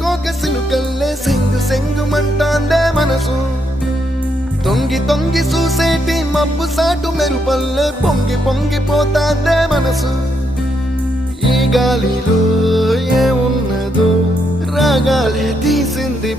కోక సిలుకల్లే సెంగు సెంగు మంటాందే మనసు తొంగి తొంగి చూసేటి మబ్బు సాటు మెరుపల్లే పొంగి పొంగిపోతాందే మనసు ఈ గాలిలో ఏమున్నదో రాగాలే తీసింది